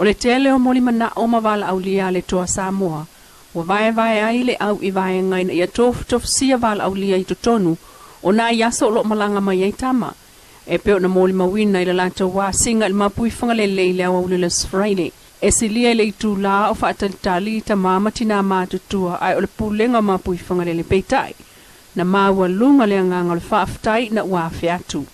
O le tele o moli mana o mavala au lia le toa Samoa. Wa vai ai le au I vai ngai na ia tof sia vala au lia I totonu. O na iaso o lo malanga mai ai tama. E peo na moli mawina I le lata wa singa il Mapuifagalele I le au le Friday. E si lia le itu la o whaatalitali ta mama tina mātutua ai o le pulenga Mapuifagalele peitai. Na maua lunga le anganga le whaafitai na ua atu.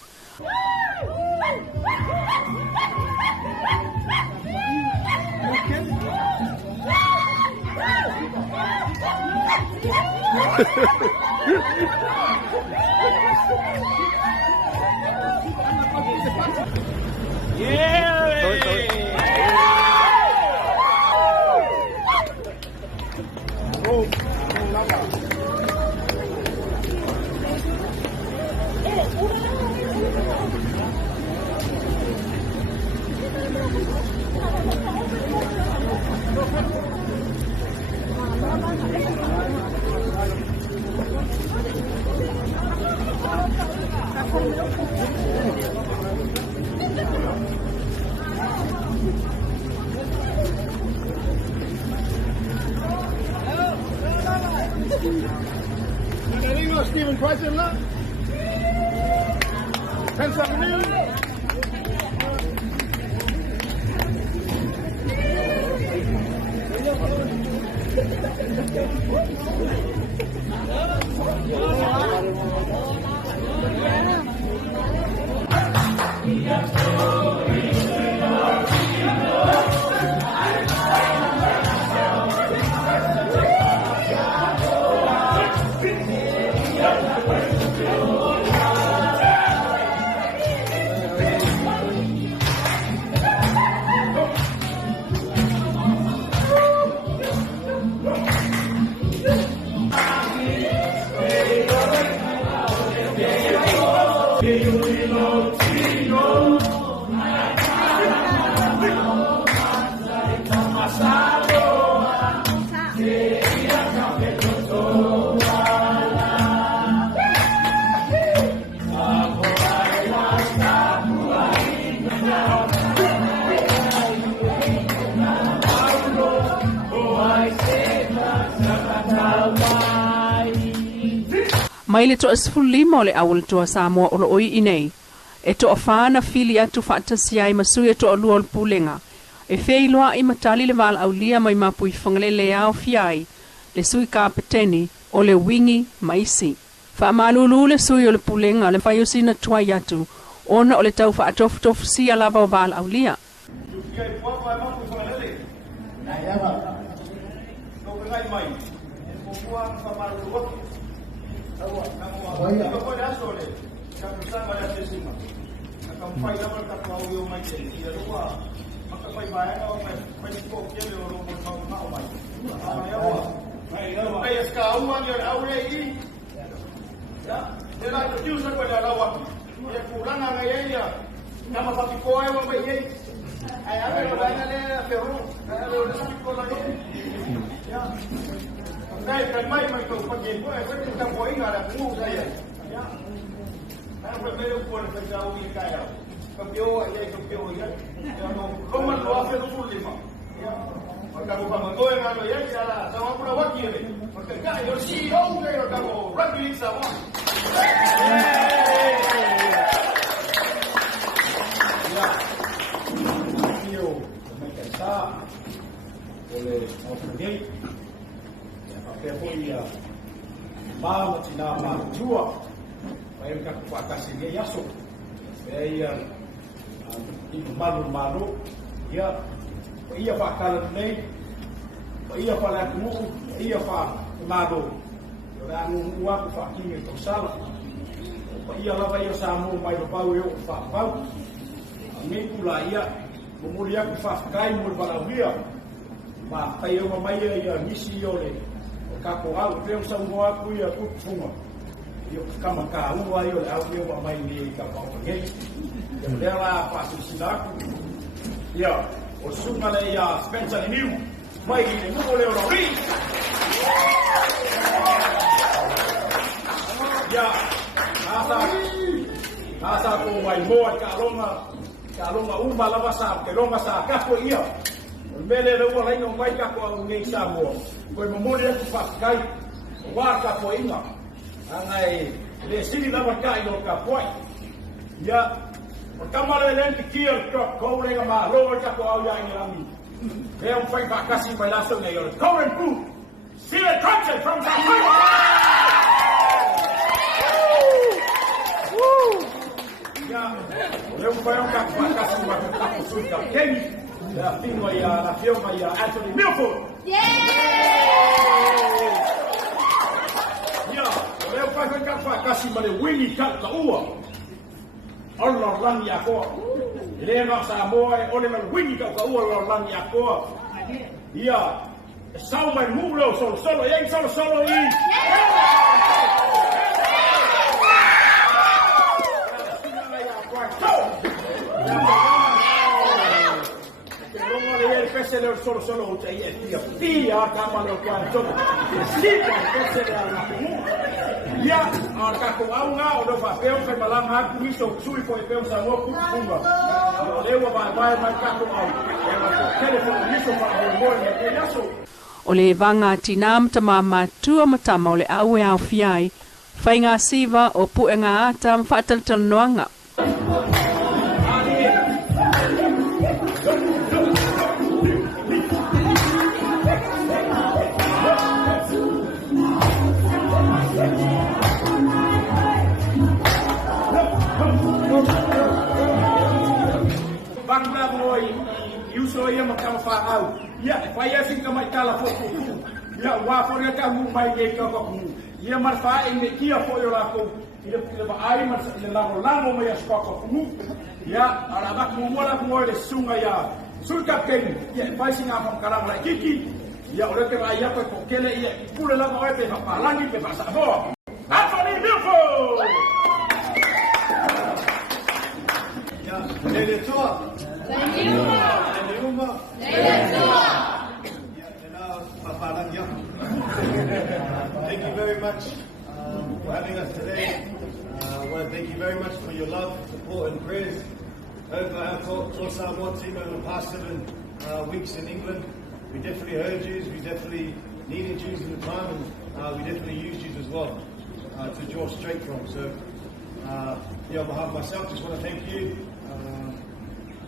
Stephen Price in luck. 10 seconds. Mai le to asfulimo le awul to Samoa o oi inei. E to afana fili atu fantasiai masui to alua pulenga. E feiloa I matali le val aulia mai Mapuifagalele au fiai. Le sui kapeteni o le wingi maisi. Fa malulu le sui o le pulenga le fayusina tuai atu. Ona o le tau fa atof si alava o val aulia. Ia fa kala nei, ia fa la ku, ia fa mado. Ora ngu wa fa kimi to sala. Ia la va ia Samoa mai do pau eu fa pau. Me kula ia, mo ia ku fa kai mo bala via. Ma pai eu mai ia misi ole. Ka ko au pe sa mo aku ia ku funga. Ia kama ka u ai ole au eu mai ni ka pa ngai. Ia la fa sinaku. Ia o sumale ia Spencer ni miu mai ni mo le o ri ya asa ko mai mo ka longa uma lava sa ke longa sa ka ko ia Mele le ua laino mai ka ko ngai Samoa. Ko mamori aku pakai. Wa ka po inga. Angai le sini lava kai no ka poi. Ya. Kamale len ki ko ko le ma lo ka ko au ya ni lami. He un fai pa kasi mai la so nei yo. Current group. See the country from Samoa. Ya. Le un fai ka kasi mai ka so ka keni. La firma ya Anthony Milford. Yeah! Ya, eu faço capa kasi male wingi ka ua. Allah lang ya ko. Ile na Samoa ole male wingi ka ua Allah lang ya ko. Ya. Sao mai mulo solo yang solo i. Solo dia kama lo kwa tomo sika pese la ya aka ko aunga o do fa peo fe malang ha ku so sui ko peo sa mo ku kumba lewa ba ka ko au e ma ko telefone ni so fa mo ni e yaso o le vanga tinam tama matua matama o le aue au fiai whainga siva o puenga ata mwhataltal noanga. Bangla boy, you saw him come far out. Yeah, why you think my telephone? Yeah, why for your come my gate of yeah, my fire in the Kia for your lapo. I must in the lavo lango may a scock of move. Yeah, Arabac Mola more the Sungaya. Sulka Pen, yeah, facing up on Karama Kiki. Yeah, look at my yapper for Kelly, pull a lava weapon of Malangi to Pasabo. Anthony Milford! Lele toa. Lele uma. Lele toa. Thank you very much for having us today. I want to thank you very much for your love, support and prayers over our Tor Samoa team over the past 7 weeks in England. We definitely heard you, we definitely needed you in the time, and we definitely used you as well to draw straight from. So, on behalf of myself, just want to thank you.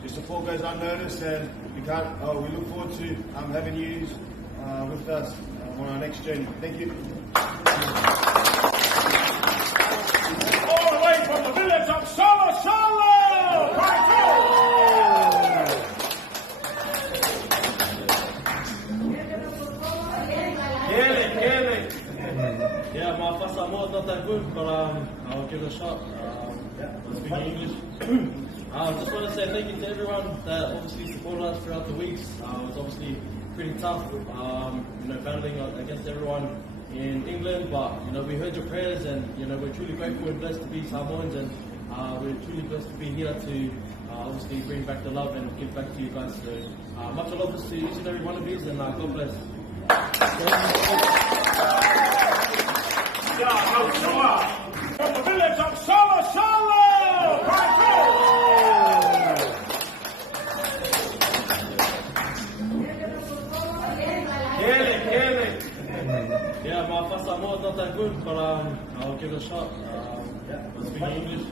Your support goes unnoticed, and we look forward to having you with us on our next journey. Thank you. All the way from the village of Solo! Yeah, my first Samoa is not that good, but I'll give it a shot. Speaking English. I just want to say thank you to everyone that obviously supported us throughout the weeks. It was obviously pretty tough, battling against everyone in England, but we heard your prayers, and we're truly grateful and blessed to be Samoans, and we're truly blessed to be here to obviously bring back the love and give back to you guys. So much love to each and every one of you, and God bless. From the village of Solo! Yeah, my first Samoa is not that good, but I'll give it a shot. Speaking English.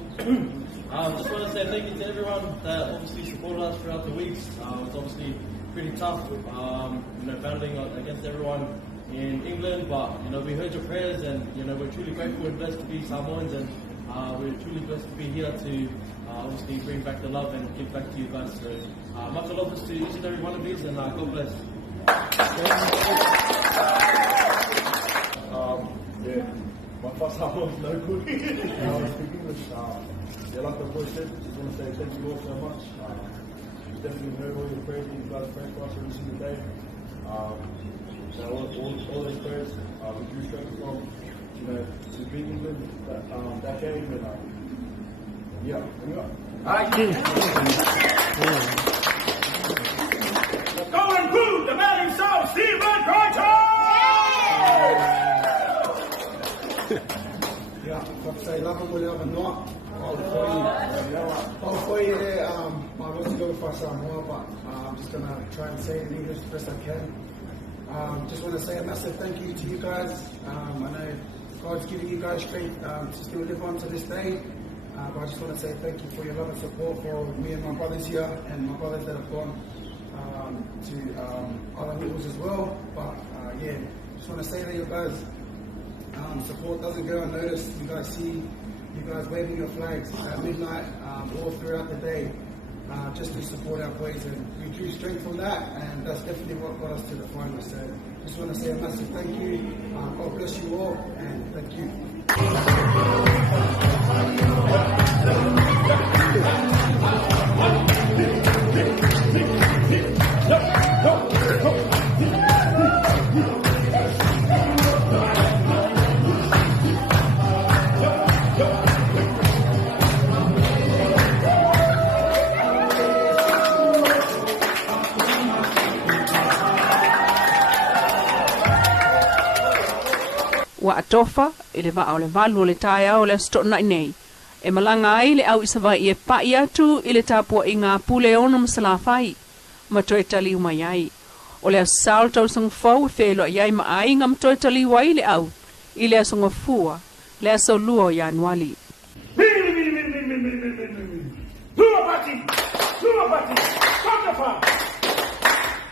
I just want to say thank you to everyone that obviously supported us throughout the weeks. It was obviously pretty tough, battling against everyone in England, but we heard your prayers, and we're truly grateful and blessed to be Samoans, and we're truly blessed to be here to obviously bring back the love and give back to you guys. So much love to each and every one of you, and God bless. My first Samoa is no good. I speak English. Like the boy said, just want to say thank you all so much. Definitely heard all your prayers, you guys pray for us every single day. All those prayers we drew strength from, to beat England that game, and yeah, here we go. Going through the man himself, Stephen Crichton! Say lava mo le ava noa. Au foi e wants to go for Samoa, but I'm just gonna try and say it in English the best I can. Just want to say a massive thank you to you guys. I know God's giving you guys strength to still live on to this day. But I just want to say thank you for your love and support for me and my brothers here and my brothers that have gone to other levels as well. But yeah, just want to say that you guys support doesn't go unnoticed. You guys see you guys waving your flags at midnight all throughout the day just to support our boys, and we drew strength from that, and that's definitely what got us to the final. So just want to say a massive thank you. God bless you all, and thank you. Wa atofa ile va ole valu le taia ole sto na nei e malanga ai le au isava i e pa ia tu ile tapu i ngā pule ono msala fai ma toi tali mai ai ole sal tau song fo fe lo ai ma ai ngam toi tali wai le au ile songo fua le so luo ya nwali Dua pati kontrafa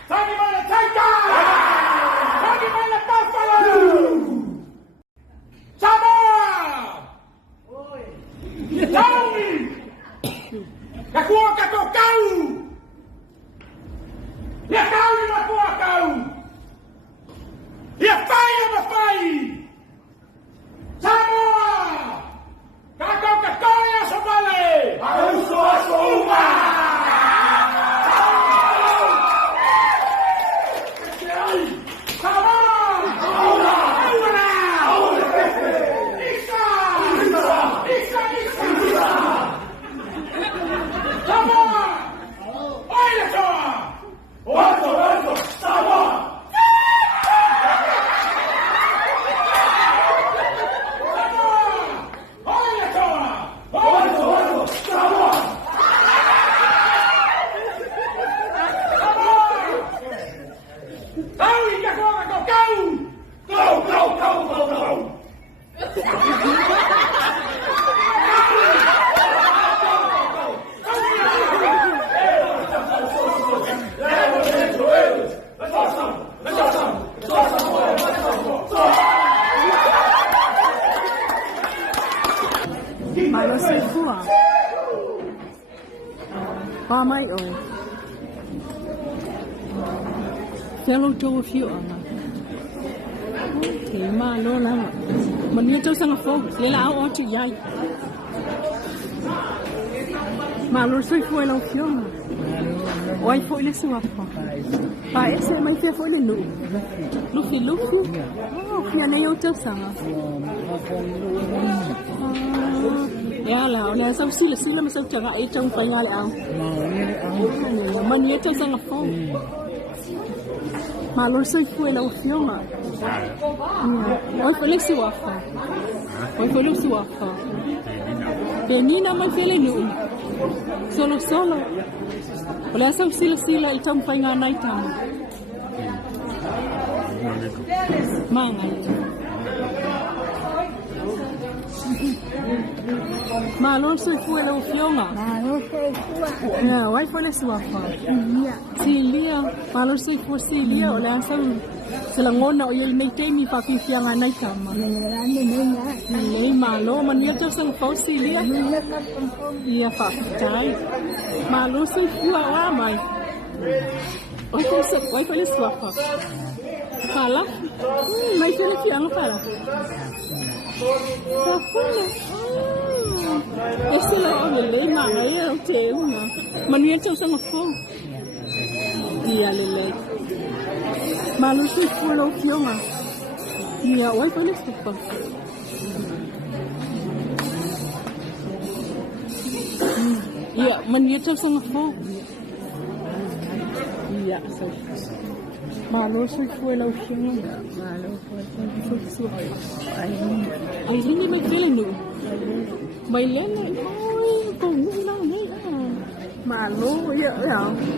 tani mala taita tani mala buffalo Samoa! Oi! Taumi! Kakua kakokau! Ia taumi makua kau! Ia fai ama fai! Samoa! Kakau kakoia sobale! Auso aso uma! Mai oi. Hello to a few ana. Okay, ma lo la. Mani to sanga fo, le la o ti yai. Ma lo soi fo la fiona. Oi fo le sua fo. Pa ese mai fe fo le lu. Lufi. Oh, fia ne o to sanga. Ya la, ole sau sila ma sau tanga e tang pa nga le au. Mani to sanga fo. Ma lo soi fo la fiona. Oi fo le sua fo. Oi fo le sua fo. Benina ma fele nu. Solo. Ole sau sila e tang pa nga nai tang. Manga. Malo soy fue la ufiona. Malo soy fue. Ya, why fue la suafa? Silia. Malo soy fue Silia. Ola sa selangona o yung may temi pa pifianga na kama. Nei malo mania to sang fo Silia. Ia pa tai. Malo soy fue wa mai. Why fue la suafa? Kala? May fianga para. Safuna. Esse lá, olha, ele manga, eu tenho uma. Mania to sang fo. Ia lele. Malo se foi o fioma. Ia, oi, foi isso, pá. Ia, mania to sang fo. Ia, so. Malo se foi o fioma. Malo foi. Ai, nem me vendo. Bailando, oi, com não, né? Malo, ya.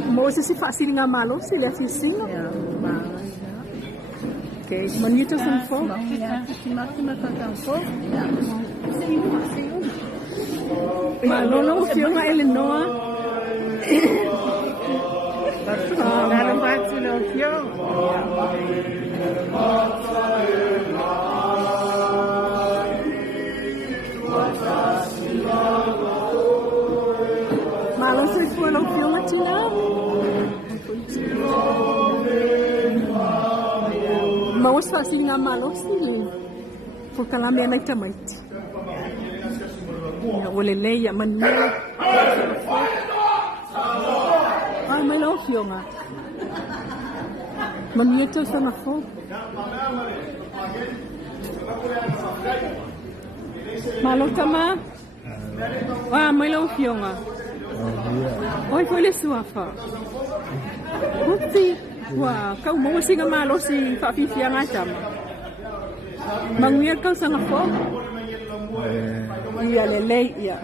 Mau sisi fasil nga malo sila sisi. Okay, manito sa fo. Malo no fio nga Eleanor. Dalam bahasa lo fio. Malo sa fo lo fio nga tina. Mau fasil nga malo sila. Pagkalami ay tamait. Wala leya man niya. Ay, may lofyo nga. Man niya ito sa nafo. Malo tama? Wah, may lofyo nga. Oy, pwede suwafa. Bukti. Wah, kau mau si nga malo si Fafifia nga tama. Mangwiyag kau sa nafo? Iya lele ya.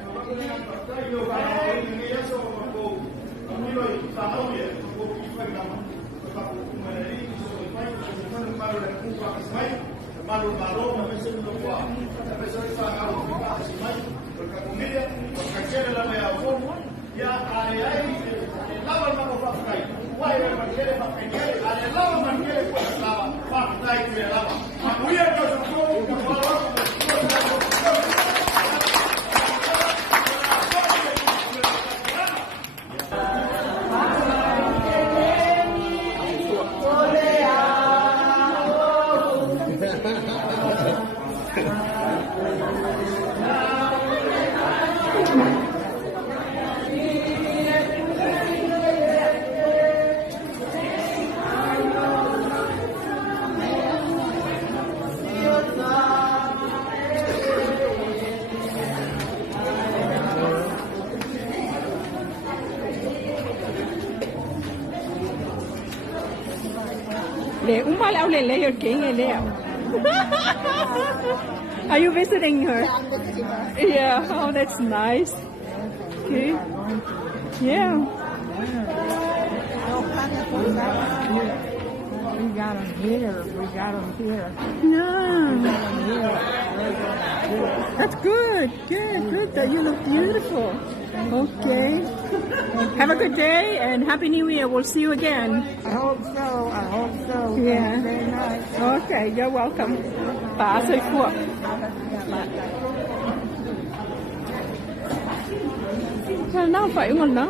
Are you visiting her? Yeah. Oh, that's nice. Okay. Yeah. We got them here. Yeah. That's good. Good. You look beautiful. Okay. Have a good day and Happy New Year. We'll see you again. I hope so. Yeah. Very nice. Okay, you're welcome. Pasok po. Na phải ngon đó.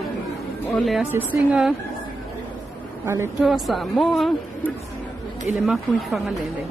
Ole sisinga alitoa Samoa ile Mapuifagalele.